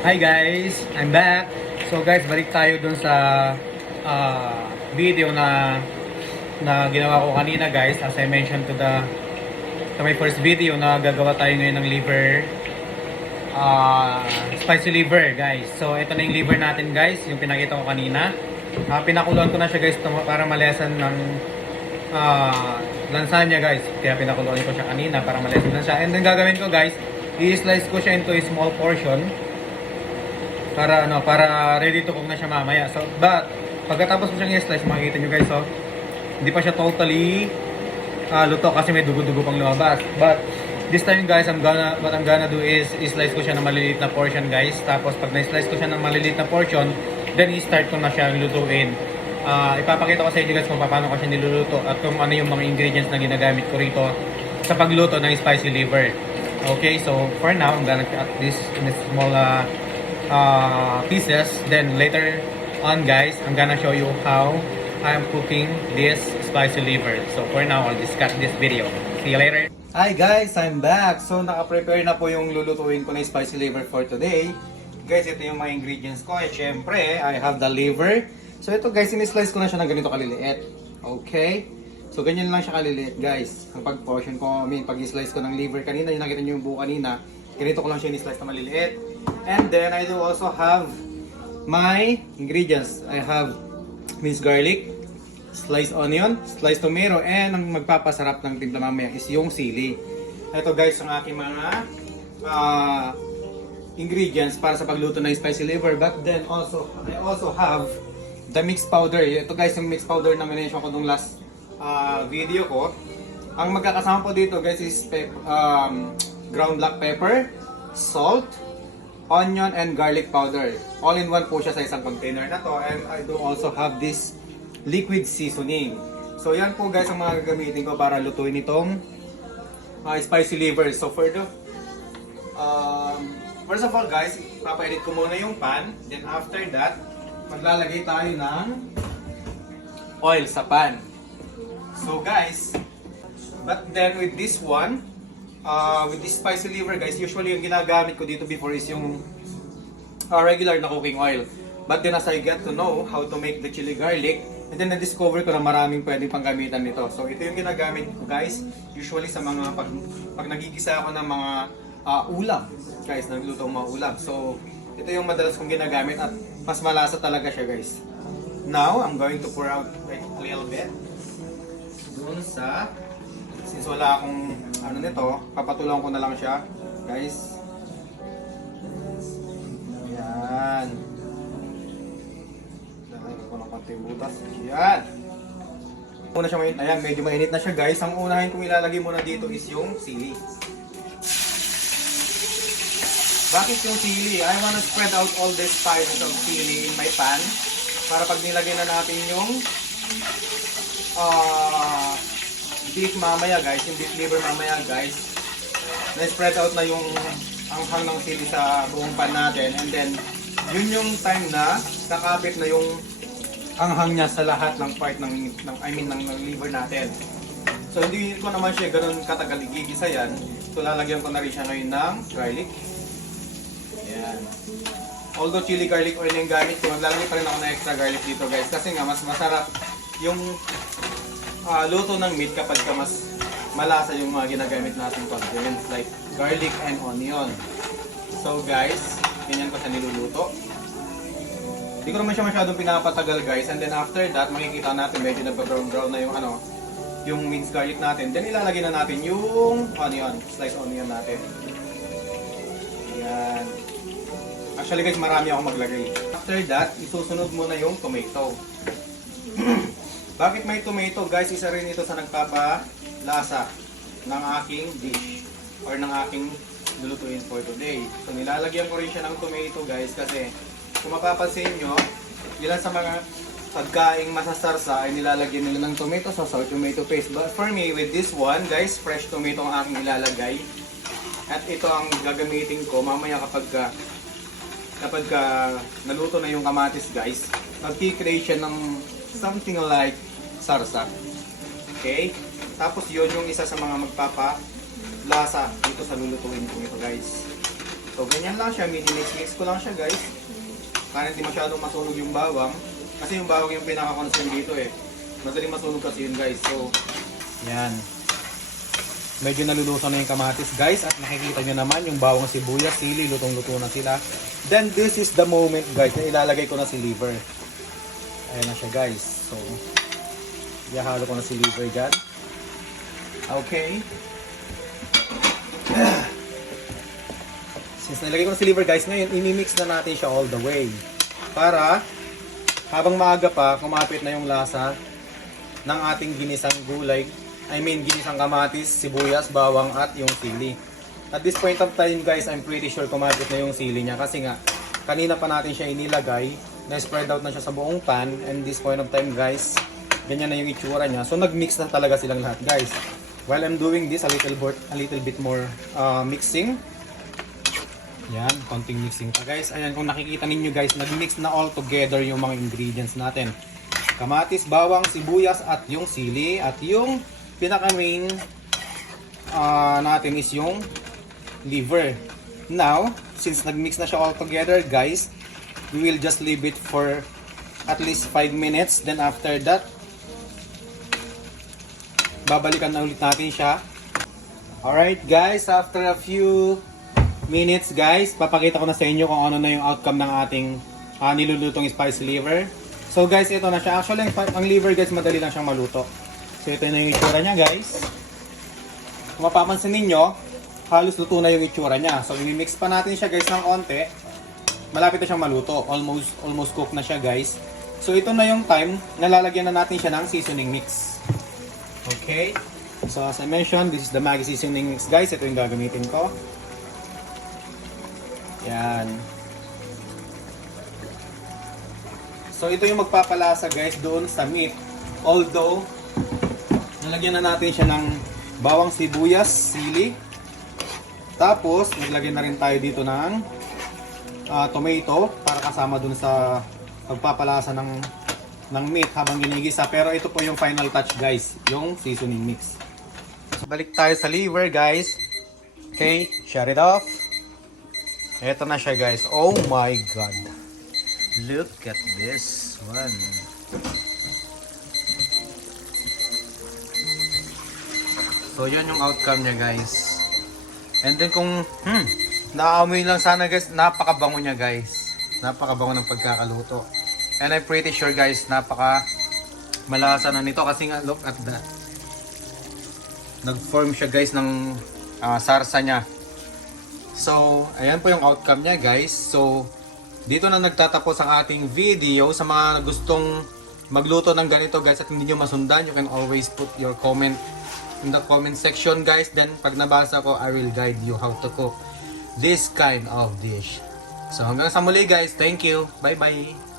Hi guys, I'm back. So guys, balik tayo dun sa video na ginawa ko kanina guys. As I mentioned to my first video na gagawa tayo ngayon ng liver, spicy liver guys. So ito na yung liver natin guys, yung pinakita ko kanina. Pinakuluan ko na siya guys para malesan ng lansanya guys. Kaya pinakuluan ko siya kanina para malesan na siya. And then gagawin ko guys, i-slice ko siya into a small portion para ready to cook na siya mamaya. So, but pagkatapos ko siyang i-slice, makikita nyo guys, so hindi pa siya totally luto kasi may dugo-dugo pang lumabas. But this time guys, what I'm gonna do is i-slice ko siya ng maliliit na portion guys. Tapos pag na-slice ko siya ng maliliit na portion, then i-start ko na siya lutuin. Ipapakita ko sa inyo guys kung paano ko siya niluluto at kung ano yung mga ingredients na ginagamit ko rito sa pagluto ng spicy liver. Okay, so for now, I'm gonna cut this in a small pieces. Then later on guys, I'm gonna show you how I'm cooking this spicy liver. So for now, I'll just cut this video. See you later. Hi guys, I'm back. So naka-prepare na po yung lulutuin ko na spicy liver for today. Guys, ito yung mga ingredients ko. Syempre, I have the liver. So ito guys, in-slice ko na siya ng ganito kaliliit. Okay? So ganyan lang siya kaliliit guys. Ang pag-portion ko, pag-slice ko ng liver kanina, yung nakita nyo yung buo kanina, ganito ko lang siya in-slice na maliliit. And then I do also have my ingredients. I have minced garlic, sliced onion, sliced tomato, and ang magpapasarap ng timpla mamaya is yung sili. Ito guys, ang aking mga ingredients para sa pagluto ng spicy liver. But then I also have the mixed powder. Ito guys, yung mixed powder na mention ko nung last video ko. Ang magkakasama po dito guys is ground black pepper, salt, onion, and garlic powder. All in one po siya sa isang container na to. And I do also have this liquid seasoning. So yan po guys ang mga gagamitin ko para lutuin itong spicy liver. So for the first of all guys, papainit ko muna yung pan. Then after that, maglalagay tayo ng oil sa pan. So guys, but then with this one, with this spicy liver guys, usually yung ginagamit ko dito before is yung regular na cooking oil. But then as I get to know how to make the chili garlic, and then na-discover ko na maraming pwedeng panggamitan nito. So ito yung ginagamit ko guys, usually sa mga pag nagigisa ako ng mga ulam. Guys, nagluto ng mga ulam. So ito yung madalas kong ginagamit at mas malasa talaga siya guys. Now, I'm going to pour out like a little bit dun sa, since wala akong ano nito, papatulong ko na lang siya guys. Yan. Lalagyan ko ng konting butas. Yan. Una siya mainit. Ayan, medyo mainit na siya guys. Ang unahin kong ilalagay muna dito is yung sili. Bakit yung sili? I wanna spread out all the spices of sili in my pan para pag nilagay na natin yung beef mamaya guys, yung beef liver mamaya guys, na-spread out na yung anghang ng sili sa buong pan natin, and then yun yung time na kakapit na yung anghang niya sa lahat ng part ng liver natin. So hindi ko naman siya ganoon katagal igigisa yan. So lalagyan ko na rin siya ngayon ng garlic. Yan. Although chili garlic oil yung gamit ko, maglalagay pa rin ako ng extra garlic dito guys, kasi nga mas masarap yung luto ng meat kapag ka mas malasa yung mga ginagamit natin condiments like garlic and onion. So guys, ganyan ko siya niluluto. Hindi ko naman siya masyadong pinapatagal guys, and then after that makikita natin medyo nagpa-brown na yung yung minced garlic natin. Then ilalagay na natin yung onion, sliced onion natin. Yan. Actually guys, marami akong maglagay. After that, isusunod mo na yung tomato. Bakit may tomato guys? Isa rin ito sa nagpapalasa ng aking dish or ng aking lulutuin for today. So nilalagyan ko rin siya ng tomato guys, kasi kung mapapansin nyo, ilan sa mga pagkaing masasarsa ay nilalagyan nila ng tomato sauce or tomato paste. But for me, with this one guys, fresh tomato ang aking ilalagay. At ito ang gagamitin ko mamaya kapag naluto na yung kamatis guys, mag-create siya ng something like sarsa. Okay? Tapos yun yung isa sa mga magpapalasa dito sa lulutuin ko ito guys. So So ganyan lang siya, mini-mix ko lang siya guys. Para hindi masyadong masunog yung bawang. Kasi yung bawang yung pinaka-concern dito eh. Madaling masunog kasi yun guys. So, yan. Medyo naluluto na yung kamatis guys. At nakikita nyo naman yung bawang sibuyas, sili, lutong-luto na sila. Then this is the moment guys na ilalagay ko na si liver. Ayan na siya guys. So, ihahalo ko na si liver dyan. Okay. Since nilagay ko na si liver guys, ngayon imimix na natin siya all the way. Para habang maaga pa, kumapit na yung lasa ng ating ginisang gulay. Ginisang kamatis, sibuyas, bawang at yung sili. At this point of time guys, I'm pretty sure kumapit na yung sili niya. Kasi nga, kanina pa natin siya inilagay. Na-spread out na siya sa buong pan. And this point of time guys, ganyan na yung itsura niya. So nag-mix na talaga silang lahat guys. While I'm doing this, a little bit more mixing. Yan, konting mixing pa guys. Ayan, kung nakikita ninyo guys, nag-mix na all together yung mga ingredients natin. Kamatis, bawang, sibuyas at yung sili. At yung pinaka-main natin is yung liver. Now, since nag-mix na siya all together guys, we will just leave it for at least 5 minutes. Then after that, babalikan na ulit natin siya. Alright guys, after a few minutes guys, papakita ko na sa inyo kung ano na yung outcome ng ating nilulutong spicy liver. So guys, ito na siya. Actually, ang liver guys, madali lang siyang maluto. So ito na yung itsura niya guys. Kung mapapansin ninyo, halos luto na yung itsura niya. So i-mix pa natin siya guys ng konti. Malapit na siyang maluto. Almost cooked na siya guys. So ito na yung time na lalagyan na natin siya ng seasoning mix. Okay. So as I mentioned, this is the Maggi seasoning mix guys. Ito yung gagamitin ko. Yan. So ito yung magpapalasa guys doon sa meat. Although, nalagyan na natin siya ng bawang sibuyas, sili. Tapos, naglagyan na rin tayo dito ng tomato para kasama dun sa pagpapalasa ng meat habang ginigisa. Pero ito po yung final touch guys, yung seasoning mix. So, balik tayo sa liver guys. Okay, shut it off. Ito na siya guys. Oh my god. Look at this one. So yun yung outcome niya guys. And then kung naaamoy lang sana guys, napakabango niya guys. Napakabango ng pagkakaluto. And I'm pretty sure guys, napaka malasa na nito kasi nga look at that. Nag-form siya guys ng sarsa niya. So, ayan po yung outcome niya guys. So, dito na nagtatapos ang ating video. Sa mga gustong magluto ng ganito guys at hindi nyo masundan, you can always put your comment in the comment section guys. Then, pag nabasa ko, I will guide you how to cook this kind of dish. So, hanggang sa muli guys. Thank you. Bye bye.